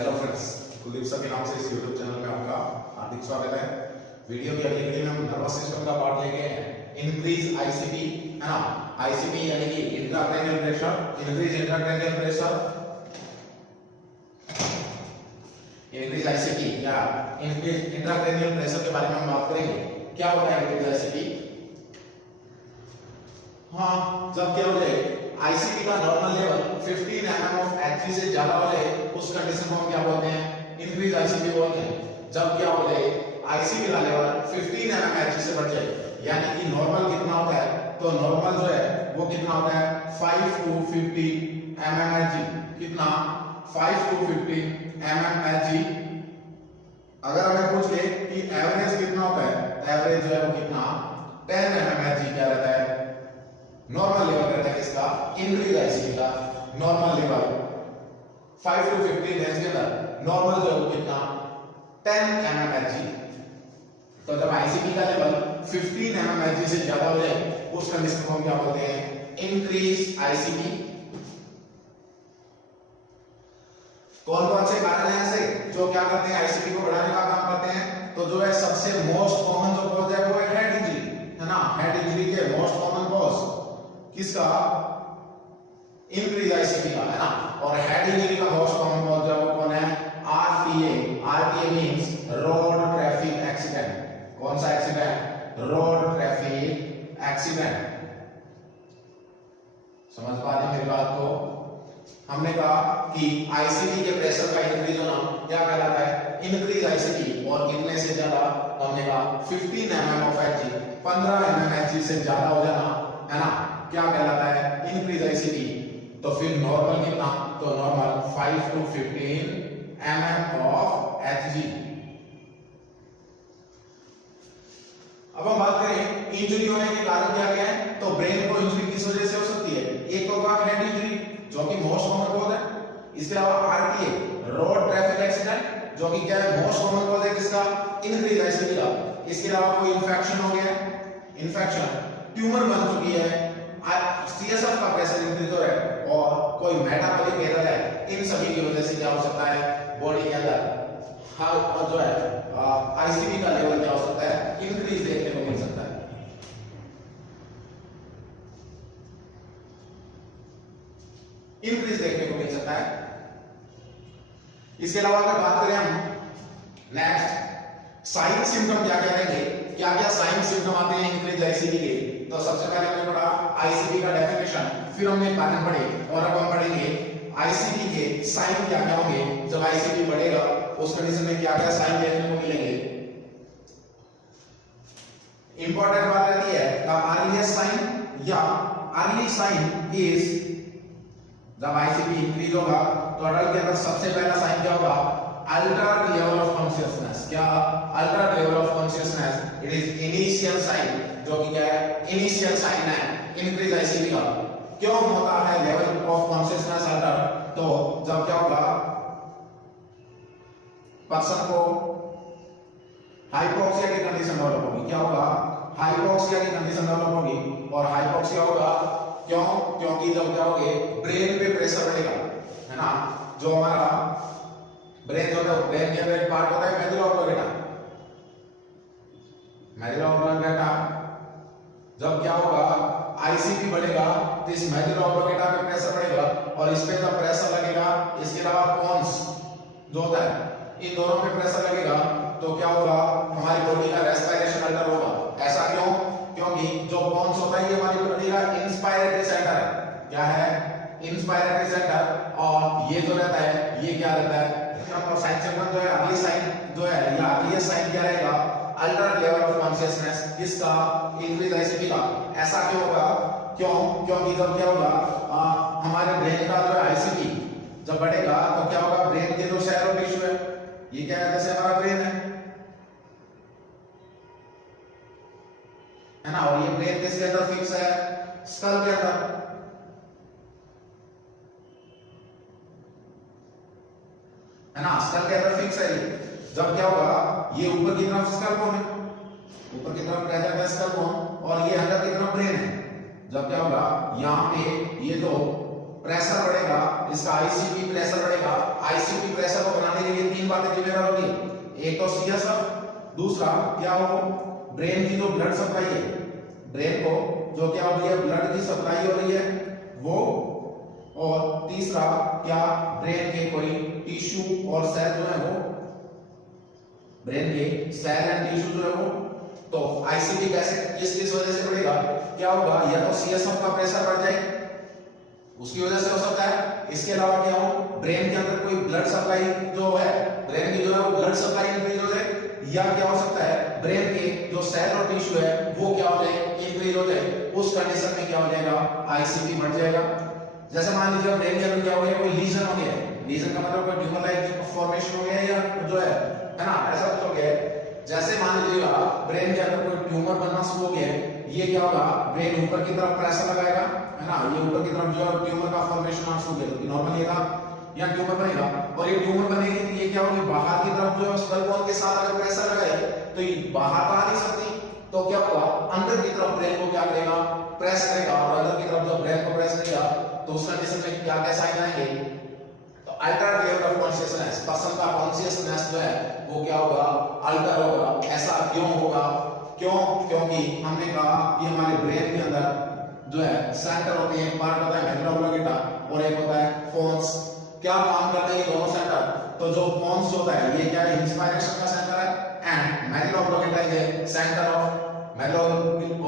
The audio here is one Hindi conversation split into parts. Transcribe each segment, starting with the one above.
हेलो फ्रेंड्स, कुलदीप सर के नाम से इस यूट्यूब चैनल में आपका हार्दिक स्वागत है। वीडियो की अगली वीडियो में हम नर्वस सिस्टम का पार्ट लेके हैं। इंक्रीज आईसीपी है ना, आईसीपी यानी कि intracranial pressure, increase intracranial pressure, increase ICP या इंक्रीज इंट्राक्रैनियल प्रेशर के बारे में हम बात करेंगे। क्या होता है इंक्रीज आईसीपी? हाँ, जब क्या हो जाए आईसीपी का normal level 15 mm of Hg से ज्यादा हो जाए उस कंडीशन को हम क्या बोलते हैं? इंक्रीज आईसीपी बोलते हैं। जब क्या हो जाए आईसीपी का लेवल 15 mm Hg से बढ़ जाए, यानी कि नॉर्मल कितना होता है, तो नॉर्मल जो है वो कितना होता है 5 to 50 mm Hg। कितना? 5 to 50 mm Hg। अगर हमें पूछ ले कि एवरेज कितना होता है, एवरेज जो है वो कितना 10 mm Hg क्या रहता है? नॉर्मल लेवल रहता है किसका? इंक्रीज आईसीपी का नॉर्मल लेवल 5 to 15 रेंज के अंदर नॉर्मल जो है कितना 10 mm Hg। तो जब आईसीपी का लेवल 15 mm Hg से ज्यादा हो जाए उस कंडीशन को हम क्या बोलते हैं? Increase ICP. कौन कौन से कारण हैं ऐसे जो क्या करते हैं आईसीपी को बढ़ाने का काम करते हैं? तो जो है सबसे मोस्ट कॉमन जो कॉज है वो है हेड इंजरी, है ना। हेड इंजरी के मोस्ट कॉमन कॉज किसका? इंक्रीज आईसीपी का, है ना। और हेड इंजरी का मोस्ट कॉमन कॉज जो वो कौन है? RTA. RTA means road traffic accident. कौन सा एक्सीडेंट? Road traffic accident. समझ पा रहे मेरी बात को? हमने कहा कि आईसीपी के प्रेशर का इंक्रीज होना क्या कहलाता है? Increase ICP. और कितने से ज्यादा? हमने कहा 15 mm of Hg, 15 mm Hg से ज्यादा हो जाना, है ना, क्या कहलाता है? Increase ICP. तो फिर नॉर्मल कितना? तो normal 5 to 15 mm of Hg। अब हम बात करें इंजरी होने के कारण क्या क्या है। तो ब्रेन को इंजरी किस वजह से हो सकती है? एक तो होगा हेड इंजरी जो कि मोस्ट कॉमन कॉज है। इसके अलावा आरटीए रोड ट्रैफिक एक्सीडेंट जो कि क्या है? मोस्ट कॉमन कॉज है किसका? इंक्रीज आईसीपी का। इसके अलावा कोई इंफेक्शन हो गया, इंफेक्शन, ट्यूमर बन चुकी है, सीएसएफ का प्रेशर इंक्रीज हो रहा है, और कोई मेटाबॉलिक एरर है। इन सभी की वजह से क्या हो सकता है? बॉडी के अंदर जो है आईसीपी का लेवल क्या हो सकता है? इंक्रीज देखने को मिल सकता है। इंक्रीज देखने को मिल सकता है। इसके अलावा अगर बात करें हम नेक्स्ट साइन सिम्टम क्या क्या रहेंगे, क्या क्या साइन सिम्टम आते हैं इंक्रीज आईसीपी के। तो सबसे पहले हमने पढ़ा आईसीपी का डेफिनेशन, फिर हमने कारण पढ़े, और अब हम पढ़ेंगे आईसीपी के साइन क्या क्या होंगे। जब आईसीपी बढ़ेगा उस कंडीशन में क्या क्या साइन देखने को मिलेंगे। इंपॉर्टेंट बात रहती है द अर्लीस्ट साइन या अर्ली साइन इज, जब आईसीपी इंक्रीज होगा तो अडल्ट के अंदर सबसे पहला साइन क्या होगा? Altered level of consciousness. क्या? Altered level of consciousness. It is initial sign, जो कि क्या है? इनिशियल साइन है इंक्रीज आईसीपी का। क्यों होता है लेवल ऑफ कॉन्शियसनेस अल्टर्ड? तो जब क्या होगा पर्सन को हाइपोक्सिया की कंडीशन डेवलप होगी। क्या होगा? हाइपोक्सिया की कंडीशन डेवलप होगी। और हाइपोक्सिया होगा क्यों? क्योंकि जब क्या होगे ब्रेन पे प्रेशर बढ़ेगा, है ना। जो हमारा ब्रेन होता है, ब्रेन के अंदर एक पार्ट होता है मेडुला ऑब्लोंगेटा। मेडुला ऑब्लोंगेटा जब क्या होगा आईसीपी बढ़ेगा तो इस मेडुला ऑब्लोंगेटा पे प्रेशर बढ़ेगा, और इस पे जब प्रेशर लगेगा, इसके अलावा पोन्स जो होता है इन दोनों पे प्रेशर लगेगा, तो क्या होगा? हमारी बॉडी का रेस्पिरेशन अल्टर होगा। ऐसा क्यों? क्योंकि जो पोन्स होता है ये हमारी बॉडी का इंस्पायरेटरी सेंटर है। क्या है? Inspiratory centre. और ये जो रहता है ये क्या रहता है? और साइन सिम्टम जो है अर्ली साइन जो है या अर्लीस्ट साइन क्या रहेगा? Altered level of consciousness. किसका? इंक्रीज आईसीपी का। ऐसा क्यों होगा? क्यों? क्योंकि जब क्या होगा हमारे ब्रेन का जो आईसीपी जब बढ़ेगा तो क्या होगा? ब्रेन के जो सेल और टिश्यू है, ये क्या है? जैसे हमारा ब्रेन है ना, और ये ब्रेन किसके अंदर फिक्स है? स्कल के अंदर, है ना, स्कल के अंदर फिक्स है ये। जब क्या होगा ये ऊपर की तरफ स्कल बोन है, ऊपर की तरफ रहता है स्कल बोन, और ये अंदर की तरफ ब्रेन है। जब क्या होगा यहाँ पे ये तो प्रेशर बढ़ेगा, इसका आईसीपी प्रेशर बढ़ेगा। आईसीपी प्रेशर को बनाने बातें क्लियर होगी। एक तो सीएसएफ, दूसरा क्या हो ब्रेन की जो ब्लड सप्लाई है, ब्रेन को जो क्या हो रही है ब्लड की सप्लाई हो रही है वो, और तीसरा क्या ब्रेन के कोई टिश्यू और सेल जो है वो, ब्रेन के सेल एंड टिश्यू जो है वो, तो आईसीपी कैसे किस वजह से बढ़ेगा, क्या होगा या तो सीएसएफ का प्रेशर बढ़ जाए उसकी वजह से हो सकता है, इसके अलावा क्या हो ब्रेन के अंदर कोई ब्लड सप्लाई जो है ब्रेन की जो है वो ब्लड सप्लाई इंक्रीज हो जाए, या क्या हो सकता है ब्रेन के जो सेल और टिश्यू है वो क्या हो जाए इंक्रीज हो जाए, उस कंडीशन में क्या हो जाएगा आईसीपी बढ़ जाएगा। जैसे मान लीजिए ब्रेन के अंदर क्या हो गया कोई लीजन हो गया, लीजन का मतलब कोई ट्यूमर लाइक फॉर्मेशन हो गया या जो है ना ऐसा कुछ हो गया। जैसे मान लीजिएगा ब्रेन के अंदर कोई ट्यूमर बनना शुरू हो गया, ये क्या होगा ब्रेन ऊपर की तरफ प्रेशर लगाएगा है ना, ये ऊपर की तरफ जो ट्यूमर का फॉर्मेशन होना शुरू हो गया, नॉर्मल ये था यहाँ ट्यूमर बनेगा, और ये ट्यूमर बनेगी तो ये क्या होगी बाहर की तरफ जो है स्कल बोन के साथ अगर प्रेशर लगाए तो ये बाहर तो आ नहीं सकती, तो क्या होगा अंदर की तरफ ब्रेन को क्या करेगा प्रेस करेगा, और अंदर की तरफ जब ब्रेन को प्रेस करेगा तो उस कंडीशन में क्या क्या साइन आएंगे, तो alter level of consciousness, person का कॉन्शियसनेस जो है वो क्या होगा अल्टर होगा। ऐसा क्यों होगा, क्यों, क्योंकि हमने कहा कि हमारे ब्रेन के अंदर जो है सेंटर होते हैं, पार्ट होता है मेडुला ऑब्लोंगेटा और एक होता है पोन्स, क्या काम करते हैं ये दोनों सेंटर, तो जो पोन्स होता है ये क्या है इंस्पायरेशन का सेंटर है and medulla oblongata is centre of, medulla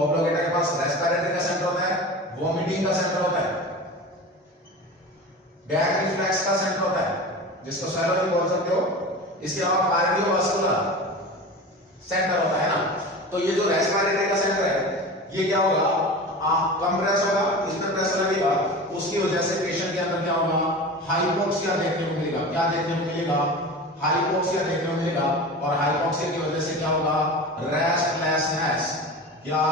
oblongata के पास रेस्पिरेटरी का सेंटर होता है, वोमिटिंग का सेंटर होता है, गैग रिफ्लेक्स का सेंटर होता है जिसको सैलोरी बोल सकते हो, इसके अलावा कार्डियोवास्कुलर सेंटर होता है ना, तो ये जो रेस्पिरेटरी का सेंटर है ये क्या होगा कंप्रेस होगा, इसमें प्रेशर लगेगा, उसकी वजह से पेशेंट के अंदर क्या होगा हाइपोक्सिया देखने को मिलेगा, क्या देखने को मिलेगा हाइपोक्सिया देखने को मिलेगा, और हाइपोक्सिया की वजह से क्या होगा रेस्टलेसनेस या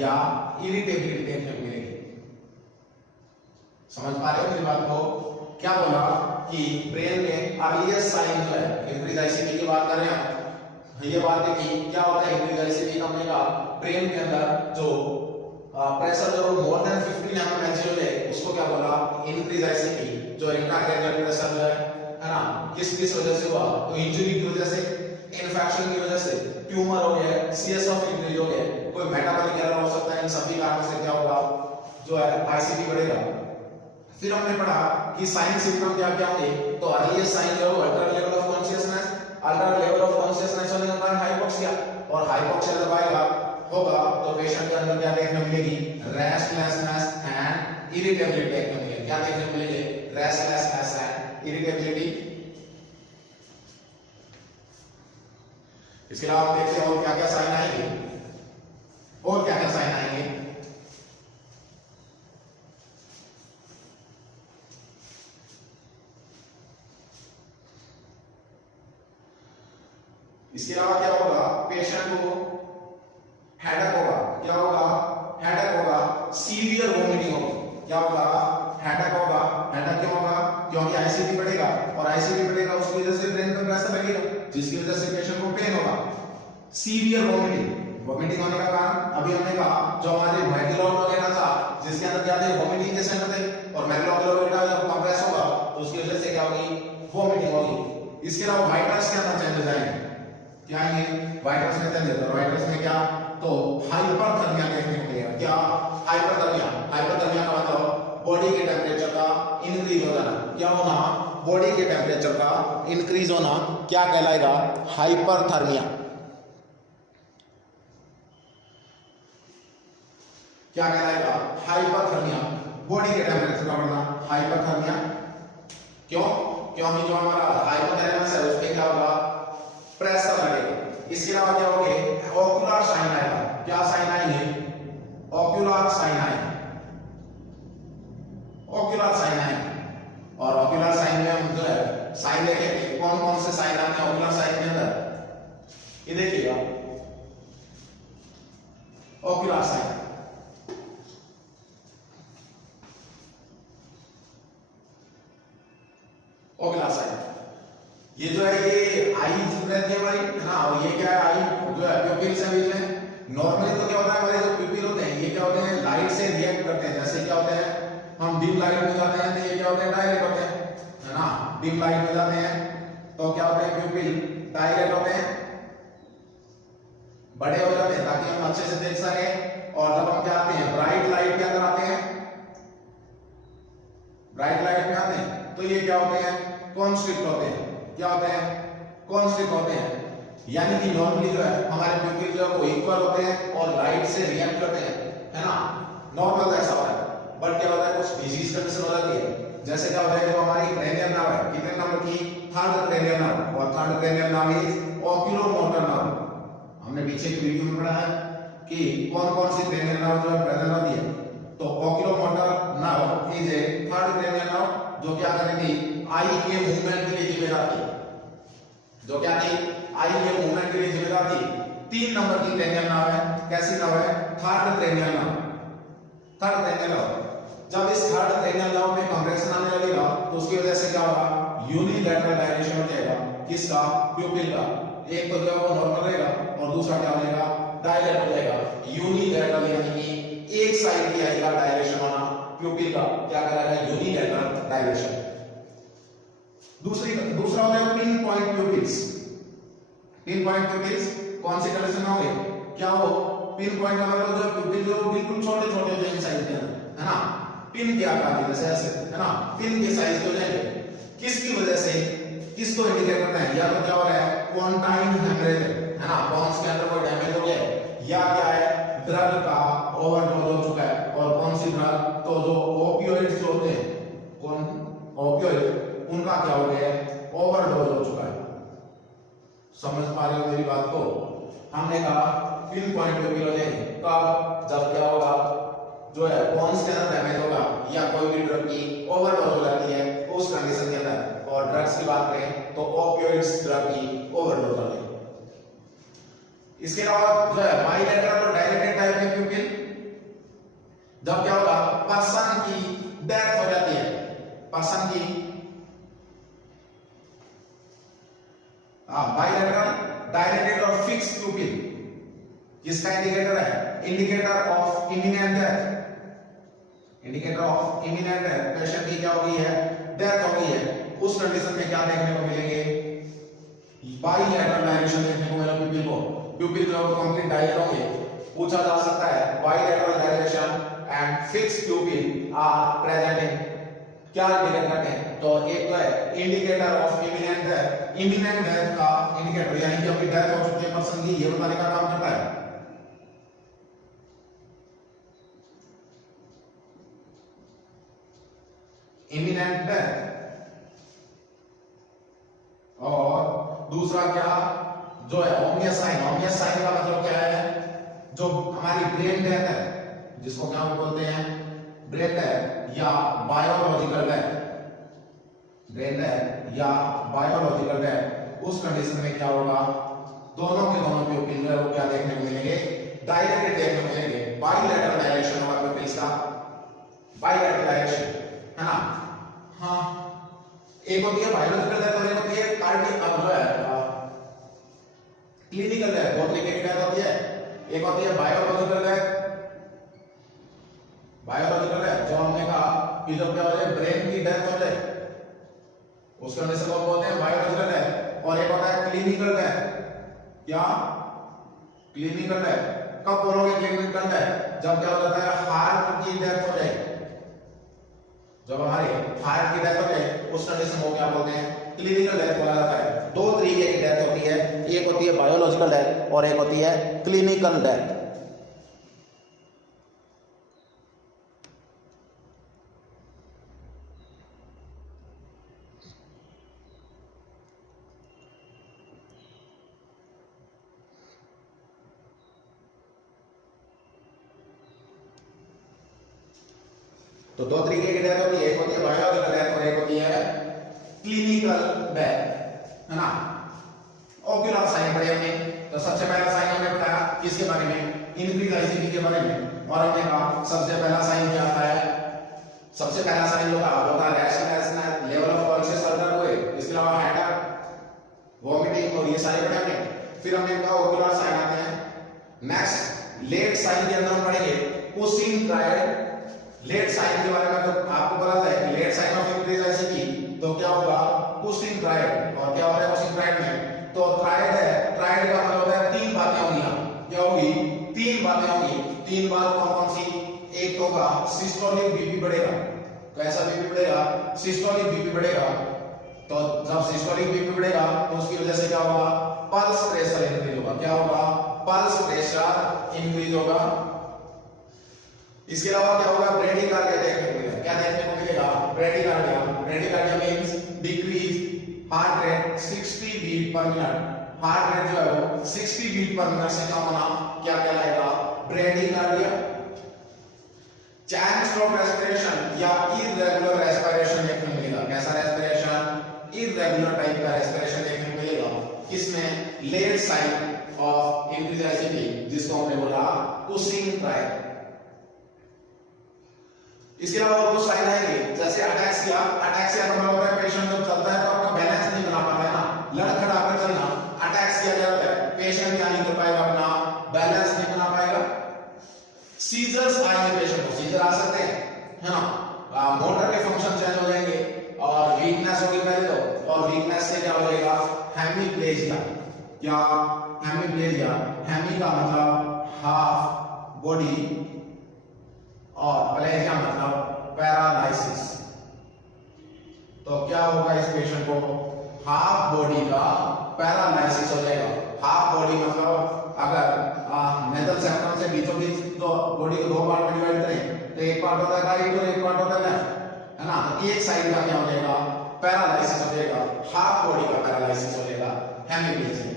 या इरिटेबिलिटी देखने को मिलेगी। समझ पा रहे हो मेरी बात को, क्या बोला कि ब्रेन में अर्लीस्ट साइन जो है इंक्रीज आईसीपी की बात कर रहे हैं, ये बात है कि क्या होता है इंक्रीज आईसीपी का हमने कहा ब्रेन के अंदर जो प्रेशर जो मोर देन 15 mmHg हो जाए उसको क्या बोला इंक्रीज आईसीपी, जो इंट्राक्रैनियल प्रेशर जो है ना किस वजह से हुआ, तो इंजरी की वजह से, इन्फेक्शन की वजह से, ट्यूमर हो गया, सीएसएफ इंक्रीज हो गया, कोई मेटाबॉलिक एरर हो सकता है, इन सभी कारणों से क्या होगा जो है आईसीपी बढ़ेगा। फिर हमने पढ़ा कि साइन सिम्टम क्या क्या होंगे, तो अर्लीस्ट साइन जो है alter level of consciousness, alter level of consciousness होने के कारण हाइपोक्सिया, और हाइपोक्सिया जब आएगा होगा तो पेशेंट के अंदर क्या देखने को मिलेगी रेस्टलेसनेस एंड इरिटेबिलिटी देखने को मिलेगी, क्या देखने को मिलेगी रेस्टलेसनेस एंड इरिटेबिलिटी। इसके अलावा आप देखते हैं और क्या क्या साइन आएंगे, और क्या क्या साइन आएंगे, इसके अलावा क्या होगा पेशेंट को हेडेक होगा, क्या होगा हेडेक होगा, सीवियर वोमिटिंग होगी, क्या होगा हेडेक होगा, हेडेक क्यों होगा क्योंकि आईसीपी बढ़ेगा, और आईसीपी बढ़ेगा उसकी वजह से ब्रेन पर प्रेशर लगेगा जिसकी वजह से पेशेंट को पेन होगा। सीवियर वोमिटिंग, वोमिटिंग होने का कारण अभी हमने कहा जो हमारे मेडुला ऑब्लोंगेटा था जिसके अंदर क्या थे वोमिटिंग के सेंटर थे, और मेडुला ऑब्लोंगेटा जब कंप्रेस होगा तो उसकी वजह से क्या होगी वोमिटिंग होगी। इसके अलावा वाइटल्स के अंदर चेंजेस आएंगे, क्या आएंगे वाइटल्स में चेंजेस, और वाइटल्स में क्या तो हाइपरथर्मिया देखने को मिलेगा, क्या हाइपरथर्मिया, हाइपरथर्मिया का मतलब बॉडी के टेम्परेचर का इंक्रीज हो जाना, क्या होना बॉडी के टेम्परेचर का इंक्रीज होना क्या कहलाएगा हाइपरथर्मिया, क्या कहलाएगा हाइपरथर्मिया, बॉडी के टेम्परेचर का बढ़ना हाइपरथर्मिया। क्यों, क्योंकि जो हमारा हाइपोथैलेमस है उसमें क्या होगा प्रेशर लगेगा। इसके अलावा क्या होगा ऑक्यूलर साइन आएगा, क्या साइन आएंगे ऑक्यूलर साइन आएंगे, ऑक्यूलर साइन आएंगे, और ऑक्यूलर साइन में हम जो है साइन देखेंगे कौन कौन से साइन आते हैं ऑक्यूलर साइन के अंदर, ये देखिएगा ऑक्यूलर साइन, ऑक्यूलर साइन ये जो है ये आई रहती है हमारी है ना, और ये क्या है आई जो है प्यूपिल्स है बीच में। नॉर्मली तो क्या होता है हमारे जो प्यूपिल होते हैं ये क्या होते हैं लाइट से रिएक्ट करते हैं, जैसे क्या होते हैं हम डिम लाइट में जाते हैं तो ये क्या होते हैं डायरेक्ट होते हैं है ना, डिम लाइट हो जाते हैं तो क्या होते हैं प्यूपिल डायलेट होते हैं, बड़े हो जाते हैं ताकि हम अच्छे से देख सकें। और जब हम क्या आते हैं ब्राइट लाइट के अंदर आते हैं, ब्राइट लाइट में आते हैं तो ये क्या होते हैं कॉन्स्ट्रिक्ट होते हैं। क्या होते हैं कॉन्स्ट्रिक्ट होते हैं, यानी कि नॉर्मली जो है हमारे प्यूपिल जो है वो इक्वल होते हैं और लाइट से रिएक्ट करते हैं, है ना, नॉर्मल ऐसा होता है। बट क्या होता है कुछ डिजीज कंडीशन हो जाती है, जैसे क्या होता है जो हमारी क्रेनियल नर्व है, कितने नंबर की थर्ड क्रेनियल नर्व, और third cranial nerve is oculomotor nerve. हमने पीछे की वीडियो में पढ़ा है कि कौन कौन सी क्रेनियल नर्व जो है प्रेजेंट होती है, तो oculomotor nerve is a third cranial nerve जो क्या करेगी आई के मूवमेंट के लिए जिम्मेदार थी, जो क्या थी आई के मूवमेंट के लिए जिम्मेदार थी। 3 नंबर की क्रेनियल नर्व है, कैसी नर्व है third cranial nerve, third cranial nerve. जब इस थर्ड क्रेनियल नर्व में कंप्रेशन आने लगेगा तो उसकी वजह से क्या होगा यूनिलैटरल डायलेशन हो जाएगा, किसका प्यूपिल का। एक तो जो वो नॉर्मल रहेगा और दूसरा क्या हो जाएगा डायलेट हो जाएगा, यूनिलैटरल यानी कि एक साइड की आएगा डायलेशन होना प्यूपिल का, क्या कराएगा यूनिलैटरल डायलेशन। दूसरा हो जाएगा pin point pupils. Pin point pupils कौन सी कंडीशन में होंगे, क्या हो पिन पॉइंट का मतलब जो प्यूपिल जो बिल्कुल छोटे छोटे हो जाएंगे साइज के अंदर, है ना, पिन के आकार के जैसे ऐसे, है ना, पिन के साइज हो जाएंगे। किसकी वजह से, किसको इंडिकेट करता है, या तो क्या हो रहा है क्वांटाइन हेमरेज, है ना, बोन्स के अंदर कोई डैमेज हो गया है, या क्या है ड्रग का ओवरडोज हो चुका है। और कौन सी ड्रग, तो जो ओपियोइड्स जो होते हैं, कौन ओपियोइड, उनका क्या हो गया है ओवरडोज हो चुका है। समझ पा रहे हो मेरी बात को। हमने कहा पिन पॉइंट प्यूपिल हो जाएगी कब, जब क्या होगा जो है बोन्स के अंदर डैमेज होगा या कोई भी ड्रग की ओवरडोज हो जाती है उस कंडीशन के अंदर। और ड्रग्स की बात करें तो ओपियोइड्स ड्रग की ओवरडोज हो जाएगी। इसके अलावा जो है बाइलेटरल और डायलेटेड टाइप में प्यूपिल, जब क्या होगा पर्सन की डेथ हो जाती है, पर्सन की बाइलेटरल, डायलेटेड और फिक्स्ड प्यूपिल किसका इंडिकेटर है, indicator of imminent death, indicator of imminent death. Patient की क्या हो गई है डेथ हो गई है, उस कंडीशन में क्या देखने को मिलेंगे बाइलेटरल डायलेशन देखने को मिलेगा प्यूपिल को, प्यूपिल जो कंप्लीट डायलेट होंगे। पूछा जा सकता है bilateral dilation and fixed pupil are present in, क्या इंडिकेट करते हैं, तो एक तो है indicator of imminent death, imminent death का इंडिकेटर यानी कि अभी डेथ हो चुकी है पर्सन की ये बताने का काम करता है। Imminent death. और दूसरा क्या जो है ओमियस साइन, ओमियस साइन का मतलब क्या है, जो हमारी ब्रेन डेथ है जिसको क्या बोलते हैं ब्रेन डेथ या बायोलॉजिकल डेथ, ब्रेन डेथ या बायोलॉजिकल डेथ, उस कंडीशन में क्या होगा दोनों के दोनों प्यूपिल जो है वो क्या देखने को मिलेंगे डायलेटेड देखने को मिलेंगे। बाइलेटरल डायलेशन होगा प्यूपिल्स का, बाइलेटरल डायलेशन, है ना। हाँ, एक होती है बायोलॉजिकल डेथ और एक होती है कार्डियक जो है क्लिनिकल डेथ। दो तरीके की डेथ होती है, एक होती है बायोलॉजिकल डेथ, बायोलॉजिकल डेथ जो हमने कहा कि जब क्या हो जाए ब्रेन की डेथ हो जाए उस कंडीशन को बोलते हैं बायोलॉजिकल डेथ। और एक होता है क्लिनिकल डेथ, क्या क्लिनिकल डेथ कब बोलोगे क्लिनिकल डेथ, जब क्या हो जाता है हार्ट की डेथ हो जाए, जब हमारे हार्ट की डेथ हो जाए उस कंडीशन को क्या बोलते हैं क्लिनिकल डेथ बोला जाता है। दो तरीके की डेथ होती है, एक होती है बायोलॉजिकल डेथ और एक होती है क्लिनिकल डेथ। तो दो तरीके की डेथ होती है, एक होती है बायोलॉजिकल डेथ और एक होती है क्लिनिकल डेथ, है ना। ओक्यूलर साइन पढ़े हमने, तो सबसे पहला साइन हमने बताया किसके बारे में, इंक्रीज आईसीपी के बारे में। और हमने कहा सबसे पहला साइन क्या आता है, सबसे पहला साइन होता है रेस्टलेसनेस, लेवल ऑफ कॉन्शियस सर्दर हुए, इसके अलावा हेडेक, वॉमिटिंग और ये सारे पढ़े हमने। फिर हमने कहा ओक्यूलर साइन आते हैं। नेक्स्ट लेट साइन के अंदर हम पढ़ेंगे कुशिंग ट्रायड। लेट साइन के बारे में तो आपको पता है कि late sign of increase ICP तो क्या होगा पुशिंग ट्राइड। और क्या होता है पुशिंग ट्राइड में? तो ट्राइड है, ट्राइड का मतलब होता है तीन बातें होंगी। क्या होगी? तीन बातें होंगी। तीन बात कौन कौन सी? एक तो होगा सिस्टोलिक बीपी बढ़ेगा। कैसा बीपी बढ़ेगा? सिस्टोलिक बीपी बढ़ेगा। तो जब सिस्टोलिक बीपी बढ़ेगा तो उसकी वजह से क्या होगा? पल्स प्रेशर इंक्रीज होगा। क्या होगा? पल्स प्रेशर इंक्रीज होगा। इसके अलावा क्या होगा? ब्रेडिकार्डिया देखने को मिलेगा। क्या देखने को मिलेगा? Bradycardia. Bradycardia means decrease heart rate 60 beat per minute. Heart rate जो है वो 60 बीट पर मिनट से कम होना क्या कहलाएगा? ब्रेडिकार्डिया। चैन स्ट्रोक रेस्पिरेशन या इररेगुलर रेस्पिरेशन देखने को मिलेगा। कैसा रेस्पिरेशन? इररेगुलर टाइप का रेस्पिरेशन देखने को मिलेगा। किसमें? Late sign of increase ICP, जिसको हमने बोला पुशिंग ट्राइड। इसके अलावा और कुछ साइन आएंगे जैसे अटैक्सिया। अटैक्सिया का मतलब होता है पेशेंट जब चलता है तो अपना बैलेंस नहीं बना पाता है ना, लड़खड़ा कर चलना। अटैक्सिया क्या होता है? पेशेंट क्या नहीं कर पाएगा, अपना बैलेंस नहीं बना पाएगा। सीजर्स आएंगे पेशेंट को, सीजर आ सकते हैं, है ना, मोटर के फंक्शन चेंज हो जाएंगे और वीकनेस होगी पहले तो, और वीकनेस से क्या हो जाएगा? हेमीप्लेजिया। क्या? हेमीप्लेजिया। हेमी का मतलब हाफ बॉडी और प्लेजिया मतलब पैरालाइसिस। तो क्या होगा इस पेशेंट को? हाफ बॉडी का पैरालाइसिस हो जाएगा। हाफ बॉडी मतलब अगर नेजल सेप्टम से बीचों बीच तो बॉडी को दो पार्ट में डिवाइड करें तो एक पार्ट होता है राइट और एक पार्ट होता है लेफ्ट, है ना। तो एक साइड का क्या हो जाएगा? पैरालाइसिस हो जाएगा। हाफ बॉडी का पैरालाइसिस हो जाएगा, हेमीप्लेजिया।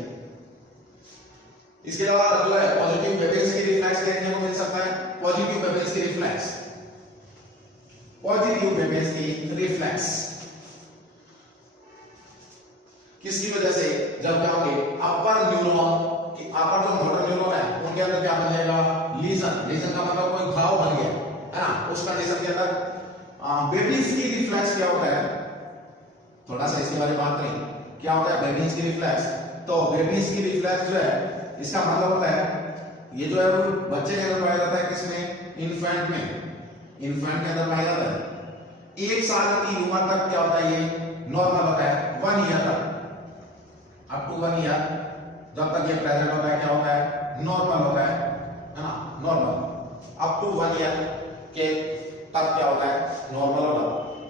इसके अलावा जो है पॉजिटिव बेबेल्स की रिफ्लेक्स देखने को मिल सकता है। पॉजिटिव बेबेल्स की रिफ्लेक्स, पॉजिटिव बेबेल्स की रिफ्लेक्स किसकी वजह से? जब क्या होंगे? अपर न्यूरॉन, अपर जो मोटर न्यूरॉन है उनके अंदर क्या बन जाएगा? लीजन। लीजन का मतलब कोई घाव बन गया, है ना। उस कंडीशन के अंदर बेबीज की रिफ्लेक्स क्या होता है? थोड़ा सा इसके बारे में बात करें। क्या होता है बेबीज की रिफ्लेक्स? तो बेबीज की रिफ्लेक्स जो है इसका मतलब होता है ये जो है वो बच्चे के अंदर पाया जाता है। किसमें? इन्फेंट में। इन्फेंट के अंदर पाया जाता है। एक साल की उम्र तक क्या होता है? ये नॉर्मल होता है। 1 ईयर तक, अप टू 1 ईयर जब तक ये प्रेजेंट होता है क्या होता है? नॉर्मल होता है ना, नॉर्मल। अप टू 1 ईयर के तक क्या होता है? नॉर्मल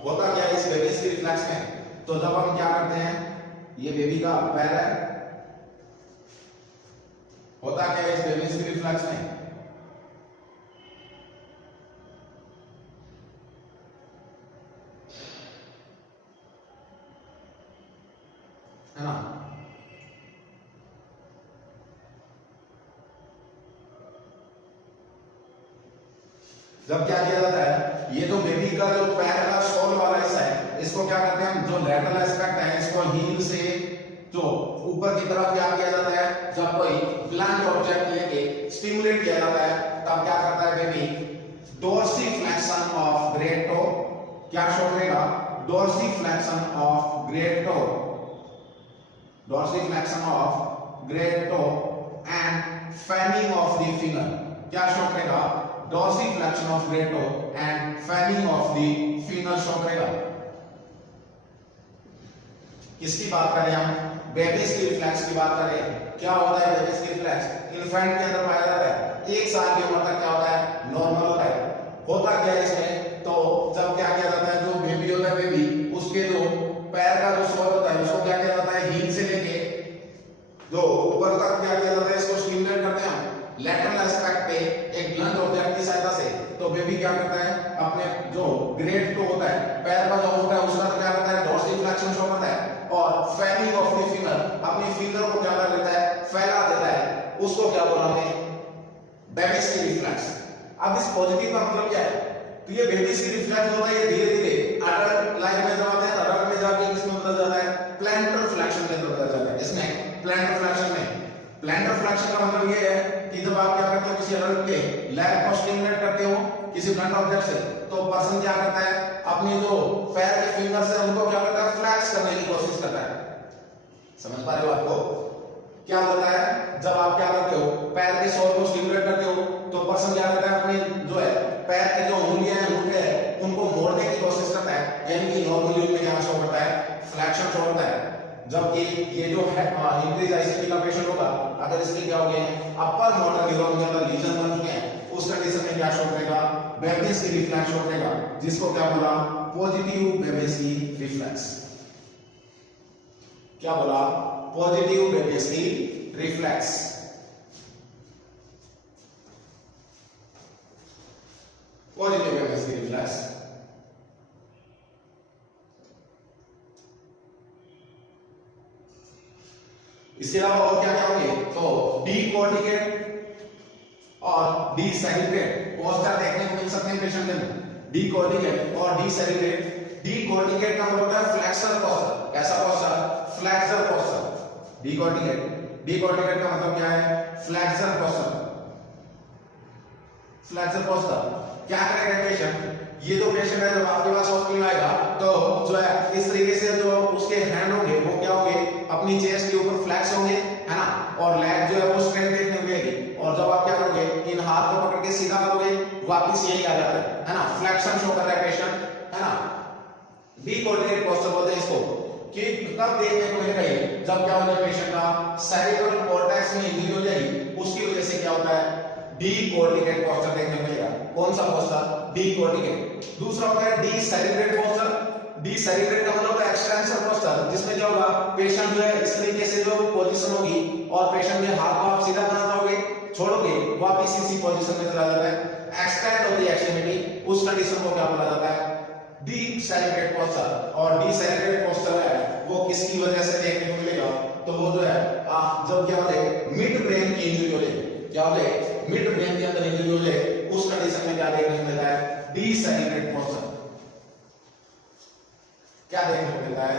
होता क्या है इस बेबीज की रिफ्लेक्स में? तो जब हम क्या करते हैं, ये बेबी का पैर है, होता क्या है इस बेबीज की रिफ्लेक्स में? है ना, जब क्या किया जाता है, ये जो बेबी का जो पैर का सोल वाला हिस्सा है इसको क्या करते हैं हम, जो लैटरल एस्पेक्ट है इसको हील से जो ऊपर की तरफ क्या किया जाता है, जब कोई ब्लंट ऑब्जेक्ट लेके स्टिमुलेट किया जाता है तब क्या करता है baby, dorsiflexion of great toe, क्या शो करेगा, dorsiflexion of great toe, dorsiflexion of great toe and fanning of the finger, क्या शो करेगा, dorsiflexion of great toe and fanning of the finger show करेगा। किसकी बात करें हम, बेबीज की रिफ्लेक्स की बात करें। क्या होता है बेबीज की रिफ्लेक्स, इन्फेंट के अंदर पाया जाता है, 1 साल की उम्र तक क्या होता है, नॉर्मल होता है। होता क्या है इसमें, तो जब क्या किया जाता है, जो बेबी होता है बेबी, उसके जो पैर का जो सोल होता है उसको क्या किया जाता है, हील से लेके जो ऊपर तक क्या किया जाता है, इसको स्टिमुलेट करते हैं लैटरल एस्पेक्ट पे एक ब्लंट ऑब्जेक्ट की सहायता से। तो बेबी क्या करता है, अपने जो ग्रेट टो होता है, पैर का जो होता है उसका क्या करता है, डोर्सिफ्लेक्शन शो करता है, और फैनिंग ऑफ द फिंगर, अपनी फिंगर को क्या कर देता है, फैला देता है, उसको क्या बोला हमने, बेबीज की रिफ्लेक्स। अब इस पॉजिटिव का मतलब क्या है, तो ये बेबीज की रिफ्लेक्स होता है, ये धीरे धीरे अडल्ट लाइफ में जब आते हैं, अडल्ट में जाके इसमें बदल जाता है प्लैंटर फ्लेक्शन के अंदर बदल जाता है। इसमें प्लैंटर फ्लेक्शन में, प्लैंटर फ्लेक्शन का मतलब ये है कि जब आप क्या करते हो, किसी अडल्ट के लैग को स्टिमुलेट करते हो किसी ब्लंट ऑब्जेक्ट से, तो पर्सन क्या करता है, अपनी जो पैर के फिंगर से उनको क्या करता है, फ्लैक्स करने की कोशिश करता है। समझ पा रहे हो आपको क्या होता है, जब आप क्या करते हो, पैर के सोल को स्टिमुलेट करते हो तो पर्सन क्या करता है, अपनी जो है पैर की जो उंगलियां हैं, अंगूठे हैं, उनको मोड़ने की कोशिश करता है, यानी कि नॉर्मली उनमें क्या शो करता है, फ्लैक्शन शो होता है। जब ये जो है इंक्रीज आईसीपी का पेशेंट होगा, अगर इसके क्या हो गए अपर मोटर न्यूरॉन के अंदर लीजन बन चुके हैं, उस कंडीशन में क्या शो करेगा, बेबेसी रिफ्लेक्स शो करेगा, जिसको क्या बोला, पॉजिटिव बेबेसी रिफ्लेक्स। क्या बोला, positive Babinski reflex. Positive Babinski reflex. इसके अलावा और क्या क्या होंगे, तो डी कोर्टिकेट और डी सेरिब्रेट पोस्टर देखने को मिल सकते हैं पेशेंट के अंदर। डी कोर्टिकेट और डी सेरिब्रेट। डी कोर्टिकेट का मतलब है फ्लेक्सर पोस्टर। कैसा पोस्टर, फ्लेक्सर पोस्टर। डी कोर्टिकेट का मतलब क्या है, फ्लेक्सर पोस्टर। फ्लेक्सर पोस्टर क्या करेगा पेशेंट, ये जो पेशेंट है जब आपके पास हॉस्पिटल में आएगा तो जो है इस तरीके से जो उसके हैंड होंगे वो क्या होंगे, अपनी चेस्ट के ऊपर फ्लैक्स होंगे, है ना, और लेग जो है वो स्ट्रेट देखने को मिलेगी। और जब आप क्या करोगे, इन हाथ को पकड़ के सीधा करोगे, वापस यही आ जाता है ना, फ्लेक्शन शो कर रहा है पेशेंट, है ना। डी कोर्टिकेट पोस्टर बोलते हैं इसको। कि कब देखने को मिलेगा ये, जब क्या हो जाए पेशेंट का सेरिब्रल कॉर्टेक्स में इंजरी हो जाएगी, उसकी वजह से क्या होता है, डी कोर्टिकेट पोस्टर देखने को मिलेगा। कौन सा पोस्टर, डी कोर्टिकेट। दूसरा होता है डी सेरिब्रेट पोस्टर। डी सेरिब्रेट का मतलब है एक्सटेंशन पोस्टर, जिसमें क्या होगा, पेशेंट जो है इस तरीके से जो पोजीशन होगी और पेशेंट के हाथ को आप सीधा करना चाहोगे, छोड़ोगे, वापस इसी पोजीशन में चला जाता है, एक्सटेंड होती है एक्सट्रीमिटी, उस कंडीशन को क्या बोला जाता है, डी सेरिब्रेट पोस्टर। और डी सेरिब्रेट पोस्टर है वो किसकी वजह से देखने को मिलेगा, तो वो जो है जब क्या हो जाए मिड ब्रेन की इंजरी हो जाए, क्या हो जाए, मिड ब्रेन के अंदर इंजरी हो जाए, उस कंडीशन में क्या देखने को मिलता है, डी सेरिब्रेट पोस्टर। क्या देखने को मिलता है,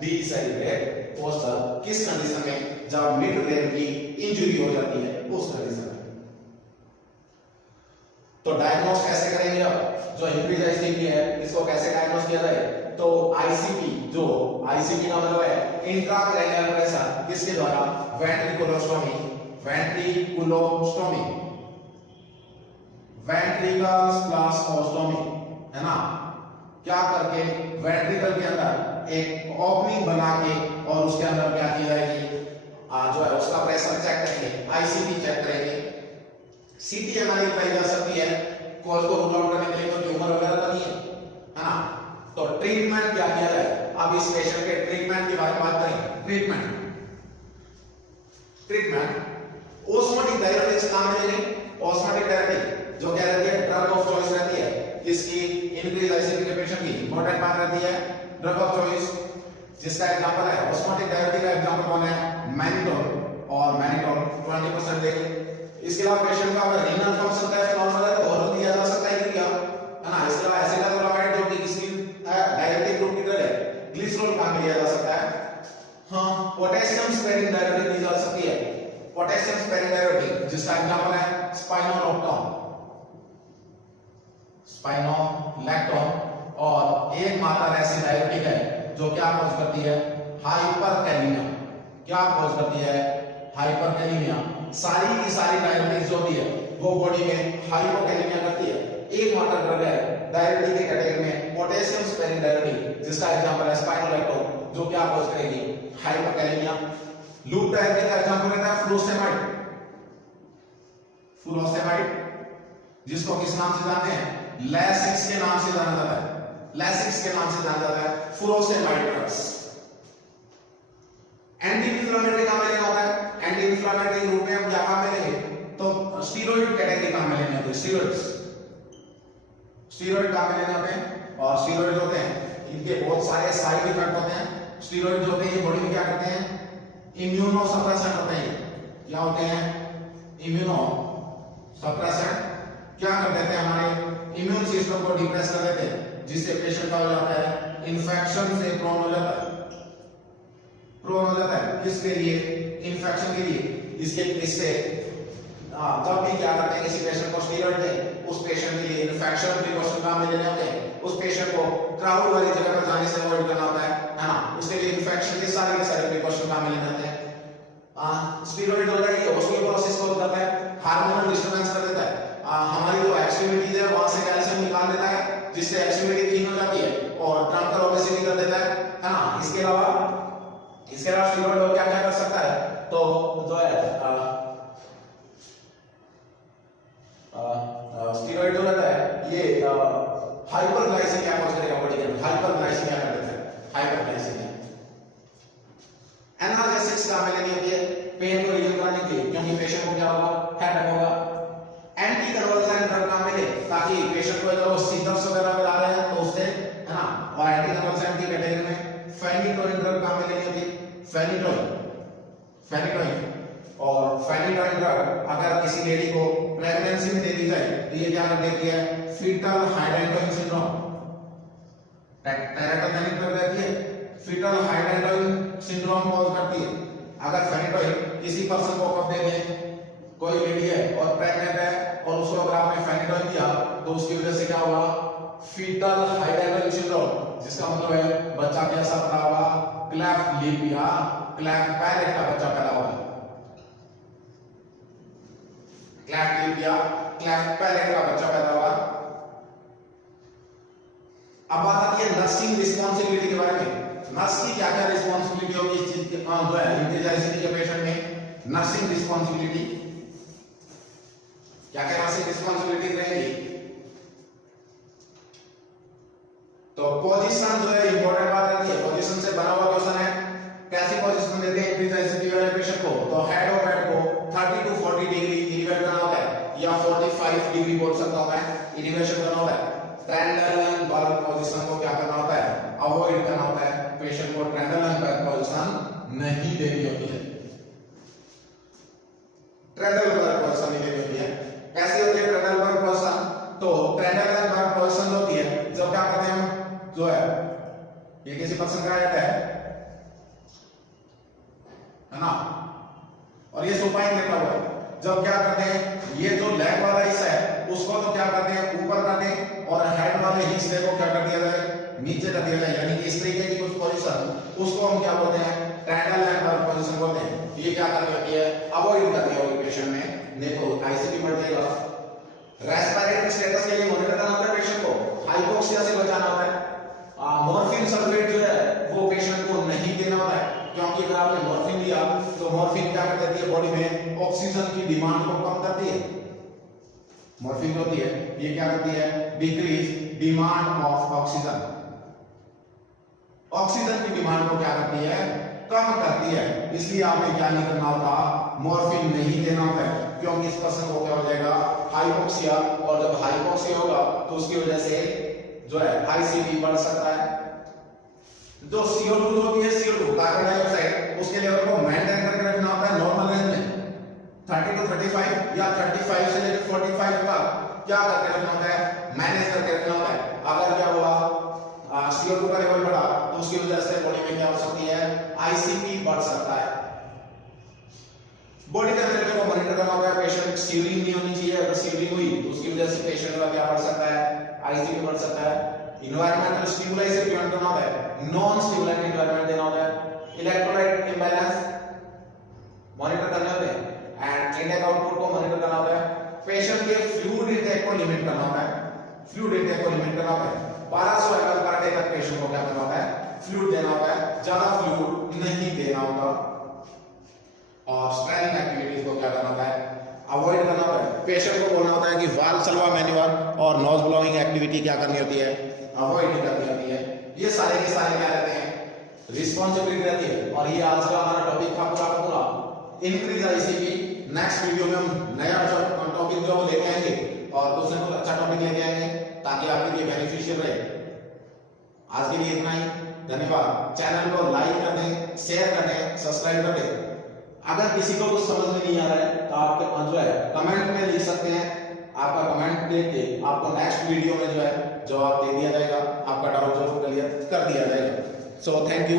डी सेरिब्रेट पोस्टर। किस कंडीशन में, जब मिड ब्रेन की इंजरी हो जाती है, उस कंडीशन में। तो डायग्नोस कैसे करेंगे, अब जो इंक्रीज आईसीपी है इसको कैसे डायग्नोस किया जाए, तो आईसीपी, जो आईसीपी का मतलब है इंट्राक्रैनियल प्रेशर, किसके द्वारा, वेंट्रिकुलोस्टोमी। वेंट्रिकुलोस्टोमी, वेंट्रिकल प्लस ओस्टोमी, है ना। क्या करके वेंट्रिकल के अंदर एक ओपनिंग बना के और उसके अंदर क्या की जाएगी, जो है उसका प्रेशर चेक करेंगे, आईसीपी चेक करेंगे। सीटी हमारी बताई जा सकती है कॉज को रूल आउट करने के लिए, तो ट्यूमर वगैरह तो नहीं है ना। तो ट्रीटमेंट क्या किया जाए, अब इस पेशेंट के ट्रीटमेंट के बारे में बात करें। ट्रीटमेंट ऑस्मोटिक डायरेटिक्स नाम लेंगे। ऑस्मोटिक डायरेटिक जो क्या रहती है, ड्रग ऑफ चॉइस रहती है, किसकी, इंक्रीज आईसीपी के पेशेंट की इंपॉर्टेंट बात रहती है ड्रग ऑफ चॉइस, जिसका एग्जांपल है ऑस्मोटिक डायरेटिक का एग्जांपल कौन है, मैनिटोल। और मैनिटोल 20% देंगे। इसके अलावा पेशेंट का अगर रीनल फंक्शन टेस्ट नॉर्मल है तो और दिया जा सकता है क्या, है ना। इसके अलावा एसिटाजोलामाइड जो कि किसकी डायरेटिक ग्रुप की तरह है, ग्लिसरॉल काम में लिया जा सकता है। हां, पोटेशियम स्पेरिंग डायरेटिक दी जा सकती है, पोटेशियम स्पेरिंग डायरेटिक, जिसका एग्जांपल है स्पाइनोलैक्टोन। और एक मात्रा ऐसी डायरेटिक है जो क्या कॉज करती है, हाइपरकैलेमिया। क्या कॉज करती है, हाइपरकैलेमिया। सारी की सारी डायरेटिक्स जो होती है वो बॉडी में हाइपोकैलेमिया करती है। एक मात्रा ड्रग है डायरेटिक के कैटेगरी में पोटेशियम स्पेरिंग डायरेटिक, जिसका एग्जांपल है स्पाइनोलैक्टोन, जो क्या कॉज करेगी, हाइपोकैलेमिया। लूप डायरेटिक का एग्जांपल रहता है फ्लोसेमाइड। जिसको किस नाम से जानते हैं, लैसिक्स के नाम से जाना जाता है, लैसिक्स के नाम से जाना जाता है, फ्लोसेमाइड ड्रग्स। एंटी इंफ्लेमेटरी काम में लेना होता है। एंटी इंफ्लेमेटरी ग्रुप में हम क्या काम में लेंगे, तो स्टीरॉइड कैटेगरी काम में लेने होते हैं, स्टीरॉइड काम में लेने होते हैं। और स्टीरॉइड होते हैं, इनके बहुत सारे साइड इफेक्ट होते हैं। स्टीरॉइड जो होते हैं ये बॉडी में क्या करते हैं, इम्यूनो सप्रेसेंट होते हैं। क्या होते हैं, इम्यूनो सप्रेसेंट। क्या कर देते हैं, हमारे इम्यून सिस्टम को डिप्रेस कर देते हैं, जिससे पेशेंट का हो जाता है इन्फेक्शन से प्रोन हो जाता है। किसके लिए, इन्फेक्शन के लिए। इससे जब भी क्या करते हैं, किसी पेशेंट को स्टीरॉइड दें, उस पेशेंट के लिए इन्फेक्शन प्रिकॉशन काम में लेने होते हैं। उस पेशेंट को क्राउड वाली जगह पर जाने से अवॉइड करना होता है ना। उसके लिए इन्फेक्शन के सारे प्रिकॉशन काम में लेने होते हैं। स्टीरॉइड जो है ये ऑस्टियोपोरोसिस को करता है, हार्मोनल डिस्टर्बेंस कर देता है। हमारी जो एक्सट्रीमिटीज है वहां से कैल्शियम निकाल देता है, जिससे एक्सट्रीमिटी थिन हो जाती है और ट्रंकल ओबेसिटी कर देता है ना। इसके अलावा हाइपरग्लाइसीमिया कर देता है, हाइपरग्लाइसीमिया। एनाल्जेसिक्स काम में लेनी होती है पेन को रिलीव करने के लिए, क्योंकि पेशेंट को क्या होगा, हेडेक होगा। एंटी कन्वर्सन ड्रग काम में ले ताकि पेशेंट को अगर सीजर्स वगैरह में आ रहे हैं तो उससे, है ना। और एंटी कन्वर्सन की कैटेगरी में फेनिटोइन ड्रग काम में लेनी होती है, फेनिटोइन और फेनिटोइन ड्रग अगर किसी लेडी को प्रेगनेंसी में दे दी जाए तो ये क्या कर देती है, फीटल हाइड्रेटोइन सिंड्रोम, टेराटोजेनिक ड्रग रहती है, फीटल हाइड्रेटोइन सिंड्रोम कॉज करती है। अगर फेनिटोइन किसी पर्सन को कब दे दें, कोई लेडी है और प्रेग्नेंट है और उसको अगर आपने फेनिटोइन दिया तो उसकी वजह से क्या होगा, फीटल हाइड्रेटोइन सिंड्रोम, जिसका मतलब है बच्चा कैसा पैदा होगा, क्लेफ्ट लिप या क्लेफ्ट पैलेट का बच्चा पैदा होगा, क्लेफ्ट लिप या क्लेफ्ट पैलेट का बच्चा पैदा होगा। अब बात आती है नर्सिंग रिस्पांसिबिलिटी के बारे में। नर्स की क्या क्या रिस्पांसिबिलिटी होगी इस चीज के जो है इंक्रीज आईसीटी के पेशेंट में। नर्सिंग रिस्पांसिबिलिटी क्या क्या नर्सिंग रिस्पांसिबिलिटी रहेगी, तो पोजीशन जो है इंपॉर्टेंट बात रहती है। पोजीशन से बना हुआ क्वेश्चन है, कैसी पोजीशन देते हैं इंक्रीज आईसीटी वाले पेशेंट को, तो हेड ऑफ हेड को 30 to 40 डिग्री एलिवेट करना होता है या 45 डिग्री बोल सकता हूं मैं, एलिवेशन करना होता है। ट्रेंडल बर्ग पोजीशन को क्या करना होता है, अवॉइड करना होता है, पेशेंट को ट्रेंडल बर्ग पोजीशन नहीं देनी होती है, ट्रेंडल बर्ग पोजीशन नहीं देनी होती है। कैसे होती है ट्रेंडल बर्ग पोजीशन, तो ट्रेंडल बर्ग पोजीशन होती है जब क्या करते हैं हम, जो है ये किसी पर्सन का हेड है ना, और ये सुपाइन लेटा हुआ है, जब क्या करते हैं ये जो लेग वाला हिस्सा है उसको तो क्या करते हैं ऊपर करते हैं और हेड वाले हिस्से को क्या कर दिया जाए, नीचे कर दिया जाए, यानी कि इस तरीके की कुछ पोजीशन उसको हम क्या बोलते हैं, ट्रेंडल बर्ग पोजीशन बोलते हैं। ये क्या करनी होती है, अवॉइड करनी होगी पेशेंट में, नहीं तो आईसीटी बढ़ जाएगा। रेस्पिरेटरी स्टेटस के लिए मॉनिटर करना होता है पेशेंट को, हाइपोक्सिया से बचाना होता है। मॉर्फिन सल्फेट जो है वो पेशेंट को नहीं देना होता है, क्योंकि अगर आपने मॉर्फिन दिया तो मॉर्फिन क्या कर देती है, बॉडी में ऑक्सीजन की डिमांड को कम करती है। मॉर्फिन होती है ये क्या करती है, decrease demand of oxygen, oxygen की डिमांड को क्या करती है, कम करती है। इसलिए आपने क्या नहीं करना होता, मॉर्फिन नहीं देना होता है, क्योंकि इस पर्सन को क्या हो जाएगा, हाइपोक्सिया, और जब हाइपोक्सिया होगा तो उसकी वजह से जो है आईसीटी बढ़ सकता है। जो CO2 होती है, CO2 कार्बन डाइऑक्साइड, उसके लेवल को मेंटेन करके रखना होता है नॉर्मल रेंज में 30 to 35 या 35 से लेकर 45 का क्या करके रखना होता है, मैनेज करके रखना होता है। अगर क्या हुआ CO2 का लेवल बढ़ा तो उसकी वजह से बॉडी में क्या हो सकती है, आईसीटी बढ़ सकता है। बॉडी टेम्परेचर को मॉनिटर करना होता है, पेशेंट सीवरिंग नहीं होनी चाहिए, अगर सीवरिंग हुई तो उसकी वजह से पेशेंट का क्या बढ़ सकता है, आईसीटी बढ़ सकता है। इन्वायरमेंटल स्टिमुलाई से प्रिवेंट करना होता है, नॉन स्टिमुलेटिंग एनवायरनमेंट देना होता है। इलेक्ट्रोलाइट इंबैलेंस मॉनिटर करने होते हैं एंड इनटेक आउटपुट को मॉनिटर करना होता है। पेशेंट के फ्लूइड इंटेक को लिमिट करना होता है, फ्लूइड इंटेक को लिमिट करना होता है। 1200 ml पर डे तक पेशेंट को क्या करना होता है, फ्लूइड देना होता है, ज्यादा फ्लूइड नहीं देना होता। और स्ट्रेनिंग एक्टिविटीज को क्या करना होता है, अवॉइड करना होता है। पेशेंट को बोलना होता है कि वाल्व सल्वा मैन्यूअर और नोज ब्लोइंग एक्टिविटी क्या करनी होती है, अवॉइड करनी होती है। ये सारे के सारे क्या रहते हैं, रिस्पांसिबिलिटी रहती है। और ये आज का हमारा टॉपिक था पूरा का पूरा इंक्रीज आईसीटी। नेक्स्ट वीडियो में हम नया टॉपिक जो लेके आएंगे और दूसरे को अच्छा टॉपिक लेके आएंगे ताकि आपके लिए बेनिफिशियल रहे। आज के लिए इतना ही, धन्यवाद। चैनल को लाइक कर दें, शेयर कर दें, सब्सक्राइब कर दें। अगर किसी को कुछ समझ में नहीं आ रहा है तो आपके जो है कमेंट में लिख सकते हैं, आपका कमेंट देख के आपको नेक्स्ट वीडियो में जो है जवाब दे दिया जाएगा, आपका डाउट जरूर क्लियर कर दिया जाएगा। So thank you.